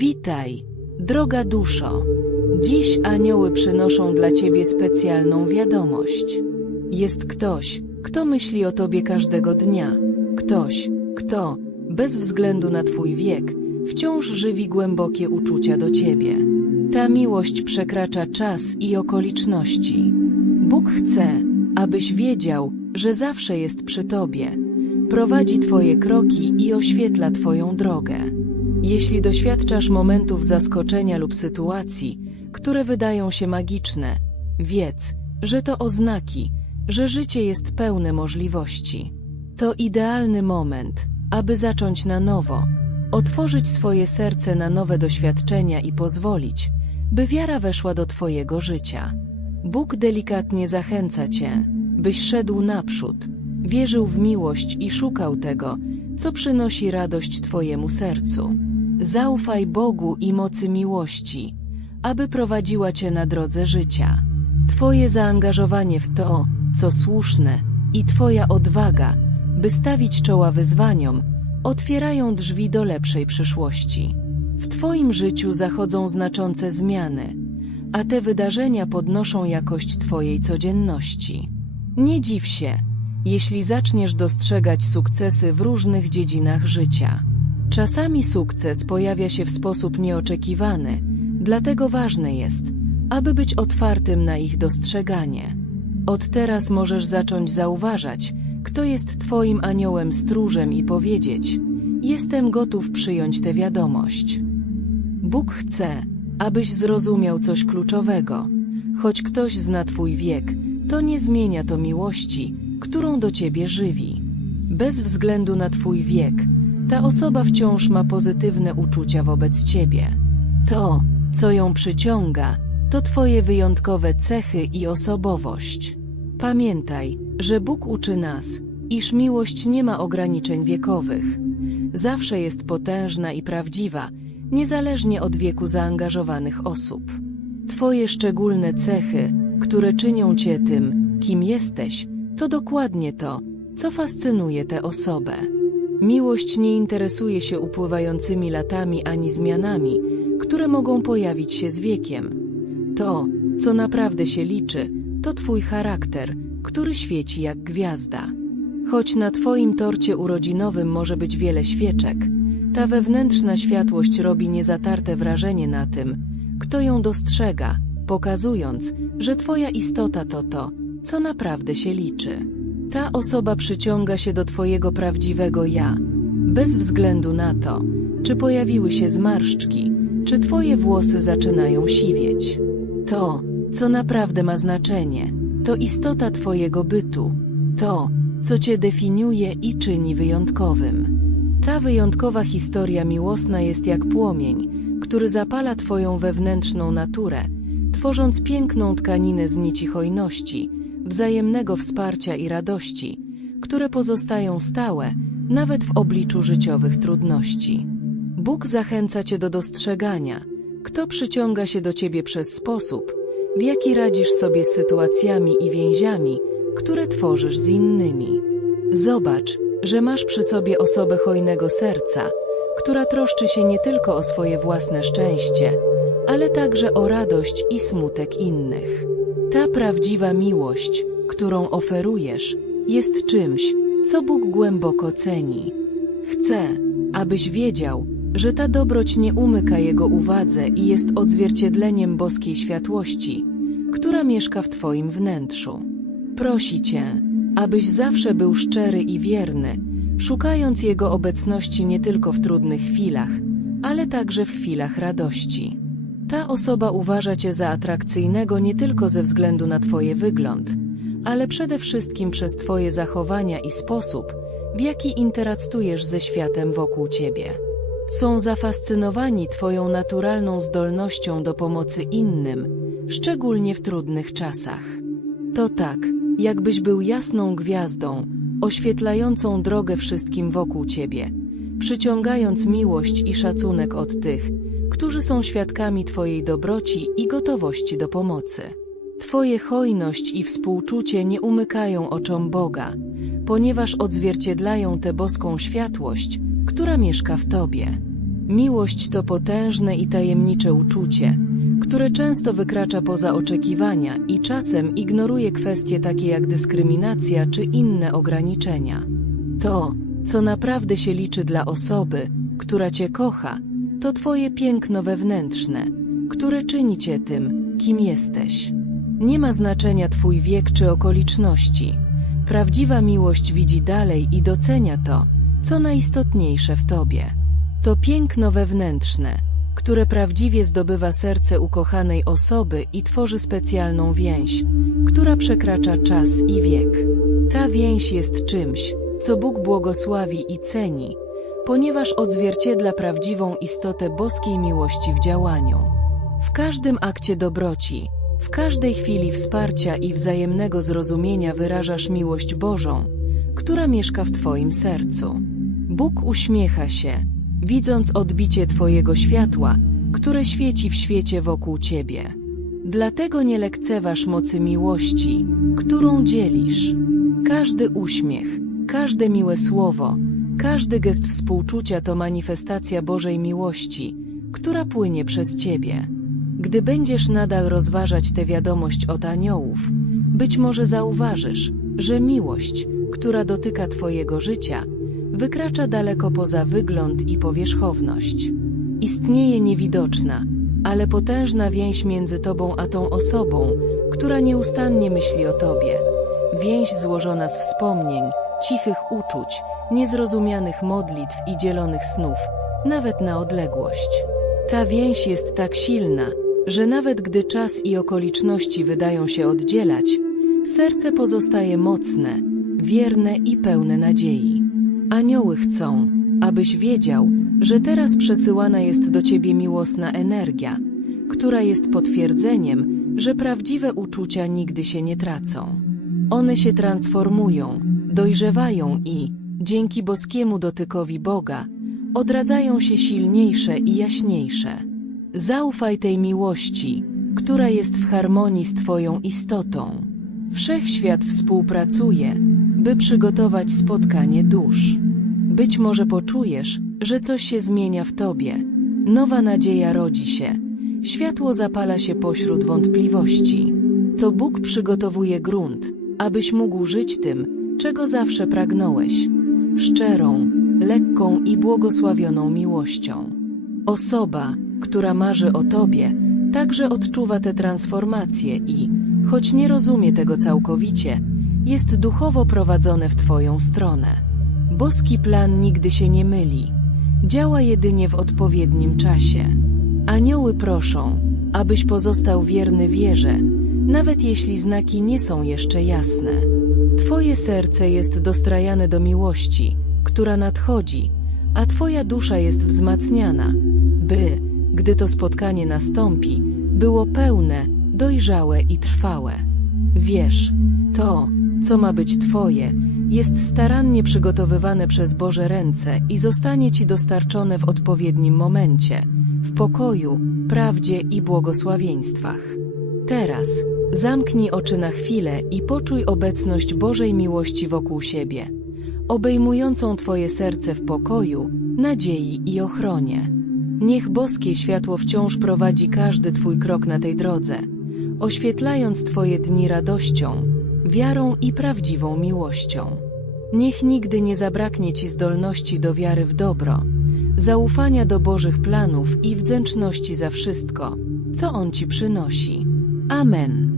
Witaj, droga duszo. Dziś anioły przynoszą dla ciebie specjalną wiadomość. Jest ktoś, kto myśli o tobie każdego dnia. Ktoś, kto, bez względu na twój wiek, wciąż żywi głębokie uczucia do ciebie. Ta miłość przekracza czas i okoliczności. Bóg chce, abyś wiedział, że zawsze jest przy tobie. Prowadzi twoje kroki i oświetla twoją drogę. Jeśli doświadczasz momentów zaskoczenia lub sytuacji, które wydają się magiczne, wiedz, że to oznaki, że życie jest pełne możliwości. To idealny moment, aby zacząć na nowo, otworzyć swoje serce na nowe doświadczenia i pozwolić, by wiara weszła do Twojego życia. Bóg delikatnie zachęca Cię, byś szedł naprzód, wierzył w miłość i szukał tego, co przynosi radość Twojemu sercu. Zaufaj Bogu i mocy miłości, aby prowadziła Cię na drodze życia. Twoje zaangażowanie w to, co słuszne, i Twoja odwaga, by stawić czoła wyzwaniom, otwierają drzwi do lepszej przyszłości. W Twoim życiu zachodzą znaczące zmiany, a te wydarzenia podnoszą jakość Twojej codzienności. Nie dziw się, jeśli zaczniesz dostrzegać sukcesy w różnych dziedzinach życia. Czasami sukces pojawia się w sposób nieoczekiwany, dlatego ważne jest, aby być otwartym na ich dostrzeganie. Od teraz możesz zacząć zauważać, kto jest Twoim aniołem stróżem i powiedzieć: Jestem gotów przyjąć tę wiadomość. Bóg chce, abyś zrozumiał coś kluczowego. Choć ktoś zna Twój wiek, to nie zmienia to miłości, którą do Ciebie żywi. Bez względu na Twój wiek, ta osoba wciąż ma pozytywne uczucia wobec Ciebie. To, co ją przyciąga, to Twoje wyjątkowe cechy i osobowość. Pamiętaj, że Bóg uczy nas, iż miłość nie ma ograniczeń wiekowych. Zawsze jest potężna i prawdziwa, niezależnie od wieku zaangażowanych osób. Twoje szczególne cechy, które czynią Cię tym, kim jesteś, to dokładnie to, co fascynuje tę osobę. Miłość nie interesuje się upływającymi latami ani zmianami, które mogą pojawić się z wiekiem. To, co naprawdę się liczy, to Twój charakter, który świeci jak gwiazda. Choć na Twoim torcie urodzinowym może być wiele świeczek, ta wewnętrzna światłość robi niezatarte wrażenie na tym, kto ją dostrzega, pokazując, że Twoja istota to to, co naprawdę się liczy. Ta osoba przyciąga się do Twojego prawdziwego ja, bez względu na to, czy pojawiły się zmarszczki, czy Twoje włosy zaczynają siwieć. To, co naprawdę ma znaczenie, to istota Twojego bytu, to, co Cię definiuje i czyni wyjątkowym. Ta wyjątkowa historia miłosna jest jak płomień, który zapala Twoją wewnętrzną naturę, tworząc piękną tkaninę z nici hojności, wzajemnego wsparcia i radości, które pozostają stałe, nawet w obliczu życiowych trudności. Bóg zachęca Cię do dostrzegania, kto przyciąga się do Ciebie przez sposób, w jaki radzisz sobie z sytuacjami i więziami, które tworzysz z innymi. Zobacz, że masz przy sobie osobę hojnego serca, która troszczy się nie tylko o swoje własne szczęście, ale także o radość i smutek innych. Ta prawdziwa miłość, którą oferujesz, jest czymś, co Bóg głęboko ceni. Chce, abyś wiedział, że ta dobroć nie umyka Jego uwadze i jest odzwierciedleniem boskiej światłości, która mieszka w Twoim wnętrzu. Prosi Cię, abyś zawsze był szczery i wierny, szukając Jego obecności nie tylko w trudnych chwilach, ale także w chwilach radości. Ta osoba uważa Cię za atrakcyjnego nie tylko ze względu na Twoje wygląd, ale przede wszystkim przez Twoje zachowania i sposób, w jaki interactujesz ze światem wokół Ciebie. Są zafascynowani Twoją naturalną zdolnością do pomocy innym, szczególnie w trudnych czasach. To tak, jakbyś był jasną gwiazdą, oświetlającą drogę wszystkim wokół Ciebie, przyciągając miłość i szacunek od tych, którzy są świadkami Twojej dobroci i gotowości do pomocy. Twoje hojność i współczucie nie umykają oczom Boga, ponieważ odzwierciedlają tę boską światłość, która mieszka w Tobie. Miłość to potężne i tajemnicze uczucie, które często wykracza poza oczekiwania i czasem ignoruje kwestie takie jak dyskryminacja czy inne ograniczenia. To, co naprawdę się liczy dla osoby, która Cię kocha, to Twoje piękno wewnętrzne, które czyni Cię tym, kim jesteś. Nie ma znaczenia Twój wiek czy okoliczności. Prawdziwa miłość widzi dalej i docenia to, co najistotniejsze w Tobie. To piękno wewnętrzne, które prawdziwie zdobywa serce ukochanej osoby i tworzy specjalną więź, która przekracza czas i wiek. Ta więź jest czymś, co Bóg błogosławi i ceni, ponieważ odzwierciedla prawdziwą istotę boskiej miłości w działaniu. W każdym akcie dobroci, w każdej chwili wsparcia i wzajemnego zrozumienia wyrażasz miłość Bożą, która mieszka w Twoim sercu. Bóg uśmiecha się, widząc odbicie Twojego światła, które świeci w świecie wokół Ciebie. Dlatego nie lekceważ mocy miłości, którą dzielisz. Każdy uśmiech, każde miłe słowo, każdy gest współczucia to manifestacja Bożej miłości, która płynie przez Ciebie. Gdy będziesz nadal rozważać tę wiadomość od aniołów, być może zauważysz, że miłość, która dotyka Twojego życia, wykracza daleko poza wygląd i powierzchowność. Istnieje niewidoczna, ale potężna więź między Tobą a tą osobą, która nieustannie myśli o Tobie. Więź złożona z wspomnień, cichych uczuć, niezrozumianych modlitw i dzielonych snów, nawet na odległość. Ta więź jest tak silna, że nawet gdy czas i okoliczności wydają się oddzielać, serce pozostaje mocne, wierne i pełne nadziei. Anioły chcą, abyś wiedział, że teraz przesyłana jest do ciebie miłosna energia, która jest potwierdzeniem, że prawdziwe uczucia nigdy się nie tracą. One się transformują, dojrzewają i, dzięki boskiemu dotykowi Boga, odradzają się silniejsze i jaśniejsze. Zaufaj tej miłości, która jest w harmonii z Twoją istotą. Wszechświat współpracuje, by przygotować spotkanie dusz. Być może poczujesz, że coś się zmienia w Tobie. Nowa nadzieja rodzi się. Światło zapala się pośród wątpliwości. To Bóg przygotowuje grunt, abyś mógł żyć tym, czego zawsze pragnąłeś szczerą, lekką i błogosławioną miłością. Osoba, która marzy o Tobie, także odczuwa te transformacje i, choć nie rozumie tego całkowicie, jest duchowo prowadzone w Twoją stronę. Boski plan nigdy się nie myli, działa jedynie w odpowiednim czasie. Anioły proszą, abyś pozostał wierny wierze, nawet jeśli znaki nie są jeszcze jasne. Twoje serce jest dostrajane do miłości, która nadchodzi, a Twoja dusza jest wzmacniana, by, gdy to spotkanie nastąpi, było pełne, dojrzałe i trwałe. Wiesz, to, co ma być Twoje, jest starannie przygotowywane przez Boże ręce i zostanie Ci dostarczone w odpowiednim momencie, w pokoju, prawdzie i błogosławieństwach. Teraz zamknij oczy na chwilę i poczuj obecność Bożej miłości wokół siebie, obejmującą Twoje serce w pokoju, nadziei i ochronie. Niech boskie światło wciąż prowadzi każdy Twój krok na tej drodze, oświetlając Twoje dni radością, wiarą i prawdziwą miłością. Niech nigdy nie zabraknie Ci zdolności do wiary w dobro, zaufania do Bożych planów i wdzięczności za wszystko, co On Ci przynosi. Amen.